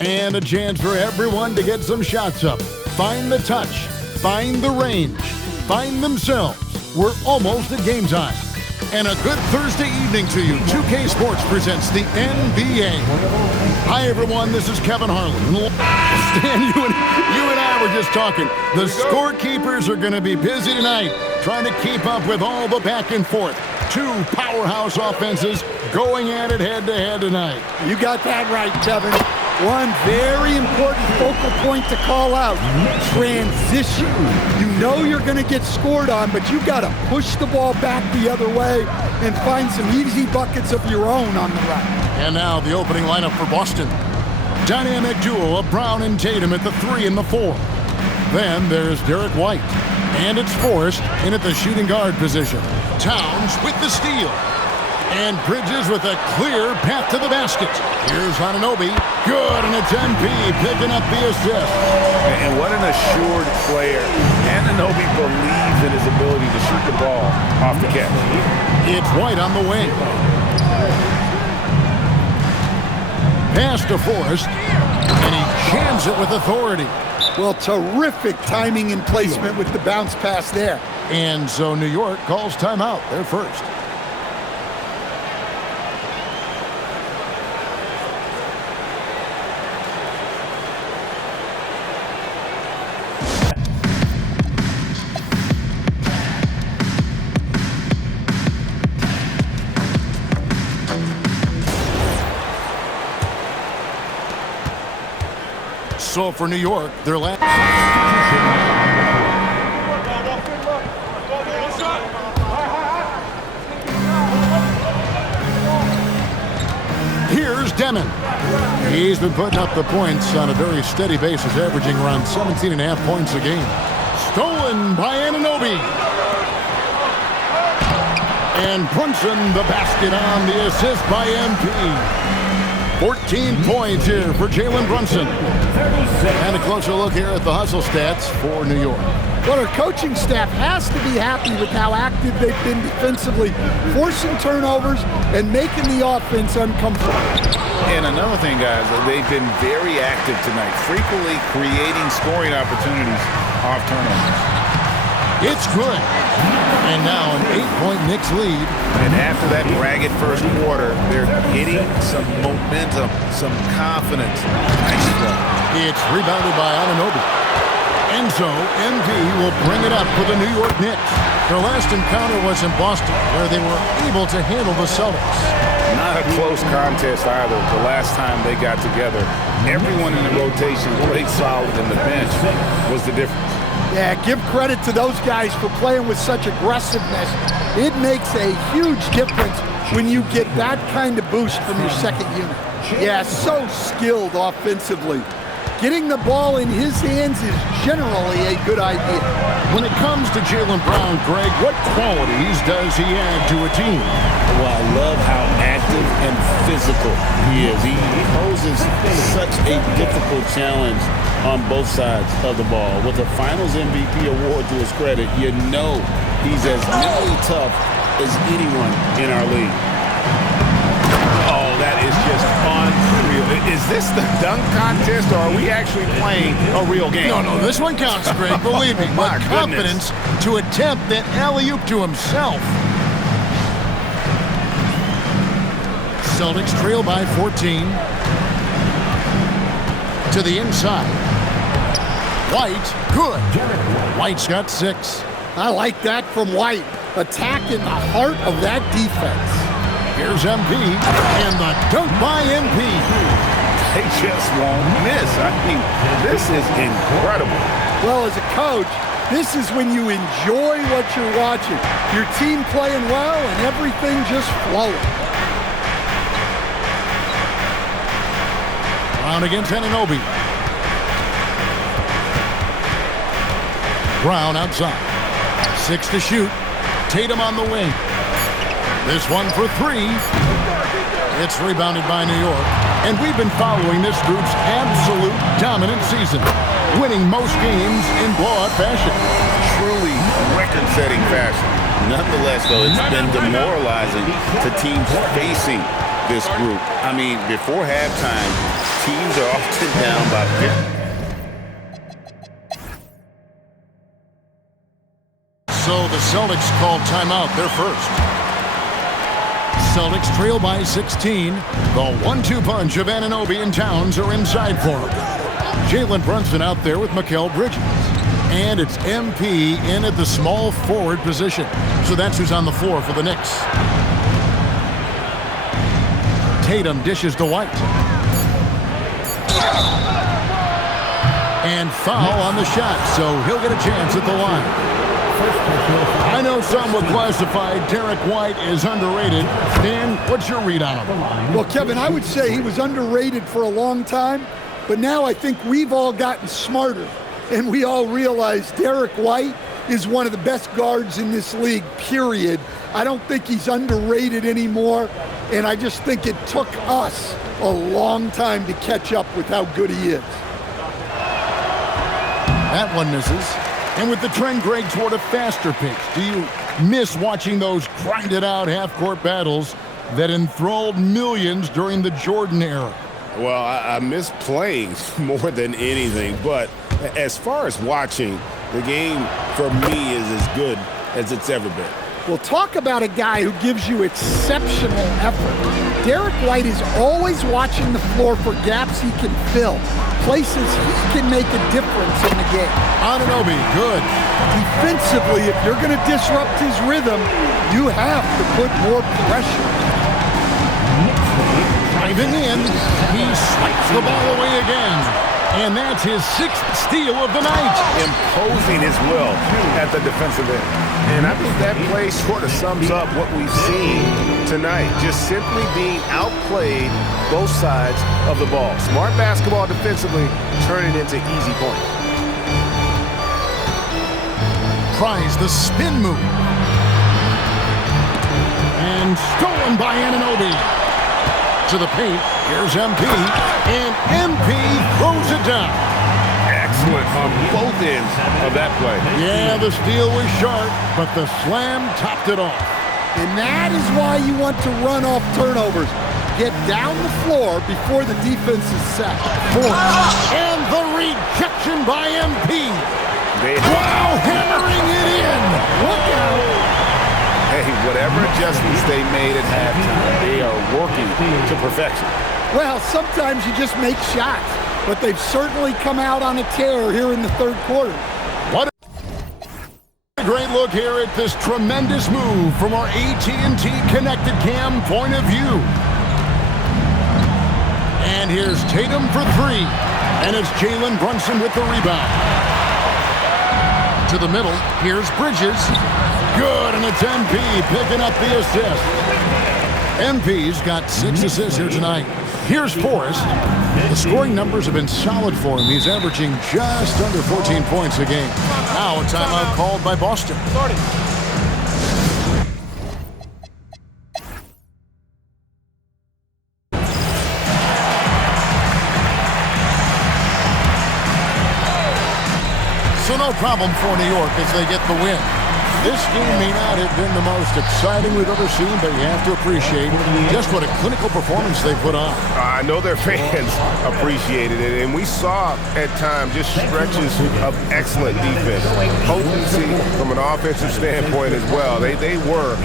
And a chance for everyone to get some shots up. Find the touch. Find the range. Find themselves. We're almost at game time. And a good Thursday evening to you. 2K Sports presents the NBA. Hi, everyone. This is Kevin Harlan. Stan, you and I were just talking. The scorekeepers are going to be busy tonight trying to keep up with all the back and forth. Two powerhouse offenses going at it head-to-head tonight. You got that right, Kevin. One very important focal point to call out, transition. You know you're going to get scored on, but you got to push the ball back the other way and find some easy buckets of your own on the right. And now the opening lineup for Boston. Dynamic duo of Brown and Tatum at the 3 and the 4. Then there's Derek White. And it's Forrest in at the shooting guard position. Towns with the steal. And Bridges with a clear path to the basket. Here's Anunoby. Good, and it's MP picking up the assist. And what an assured player. Anunoby believes in his ability to shoot the ball off the catch. It's White on the wing. Pass to Forrest, and he jams it with authority. Well, terrific timing and placement with the bounce pass there. And so New York calls timeout. They're first. So for New York, their last. Here's Demon. He's been putting up the points on a very steady basis, averaging around 17.5 points a game. Stolen by Anunoby. And Brunson the basket on the assist by MP. 14 points here for Jalen Brunson. And a closer look here at the hustle stats for New York. Well, our coaching staff has to be happy with how active they've been defensively, forcing turnovers and making the offense uncomfortable. And another thing, guys, they've been very active tonight, frequently creating scoring opportunities off turnovers. It's good. And now an 8-point Knicks lead. And after that ragged first quarter, they're getting some momentum, some confidence. Nice play. It's rebounded by Anunoby. And so MV will bring it up for the New York Knicks. Their last encounter was in Boston, where they were able to handle the Celtics. Not a close contest either. The last time they got together, everyone in the rotation played solid, and the bench was the difference. Yeah, give credit to those guys for playing with such aggressiveness. It makes a huge difference when you get that kind of boost from your second unit. Yeah, so skilled offensively. Getting the ball in his hands is generally a good idea. When it comes to Jaylen Brown, Greg, what qualities does he add to a team? Well, I love how active and physical he is. He poses such a difficult challenge on both sides of the ball. With the Finals MVP award to his credit, you know he's as mentally tough as anyone in our league. Oh, that is just unreal. Is this the dunk contest, or are we actually playing a real game? No, this one counts, Greg, believe me. My With confidence to attempt that alley-oop to himself. Celtics trail by 14. To the inside. White, good. White's got 6. I like that from White. Attack in the heart of that defense. Here's MP, and the dunk by MP. They just won't miss. I mean, this is incredible. Well, as a coach, this is when you enjoy what you're watching. Your team playing well and everything just flowing. Brown against Anunoby. Brown outside. 6 to shoot. Tatum on the wing. This one for 3. It's rebounded by New York. And we've been following this group's absolute dominant season, winning most games in blowout fashion. Truly record-setting fashion. Nonetheless, though, it's been demoralizing to teams facing this group. I mean, before halftime, teams are often down by 50. So the Celtics called timeout, their first. Celtics trail by 16. The 1-2 punch of Anunoby and Towns are inside for him. Jalen Brunson out there with Mikal Bridges. And it's MP in at the small forward position. So that's who's on the floor for the Knicks. Tatum dishes to White. And foul on the shot, so he'll get a chance at the line. I know some would classify Derek White as underrated. Dan, what's your read on him? Well, Kevin, I would say he was underrated for a long time, but now I think we've all gotten smarter, and we all realize Derek White is one of the best guards in this league, period. I don't think he's underrated anymore, and I just think it took us a long time to catch up with how good he is. That one misses. And with the trend, Greg, toward a faster pace, do you miss watching those grinded-out half-court battles that enthralled millions during the Jordan era? Well, I miss playing more than anything, but as far as watching, the game for me is as good as it's ever been. Well, talk about a guy who gives you exceptional effort. Derek White is always watching the floor for gaps he can fill, places he can make a difference in the game. Anunoby, good. Defensively, if you're going to disrupt his rhythm, you have to put more pressure. Driving in, he swipes the ball away again. And that's his 6th steal of the night. Imposing his will at the defensive end. And I think that play sort of sums up what we've seen tonight. Just simply being outplayed both sides of the ball. Smart basketball defensively, turning into easy points. Tries the spin move. And stolen by Anunoby. To the paint, here's MP, and MP throws it down. Excellent on both ends of that play. Yeah, the steal was sharp, but the slam topped it off. And that is why you want to run off turnovers. Get down the floor before the defense is set. And the rejection by MP. Wow, hammering it in. Look out. Hey, whatever adjustments they made at halftime, they are working to perfection. Well, sometimes you just make shots, but they've certainly come out on a tear here in the third quarter. What a great look here at this tremendous move from our AT&T Connected Cam point of view. And here's Tatum for 3, and it's Jalen Brunson with the rebound. To the middle, here's Bridges. Good, and it's MP picking up the assist. MP's got 6 assists here tonight. Here's Forrest. The scoring numbers have been solid for him. He's averaging just under 14 points a game. Now a timeout called by Boston. So no problem for New York as they get the win. This game may not have been the most exciting we've ever seen, but you have to appreciate just what a clinical performance they put on. I know their fans appreciated it, and we saw at times just stretches of excellent defense. Potency from an offensive standpoint as well. They were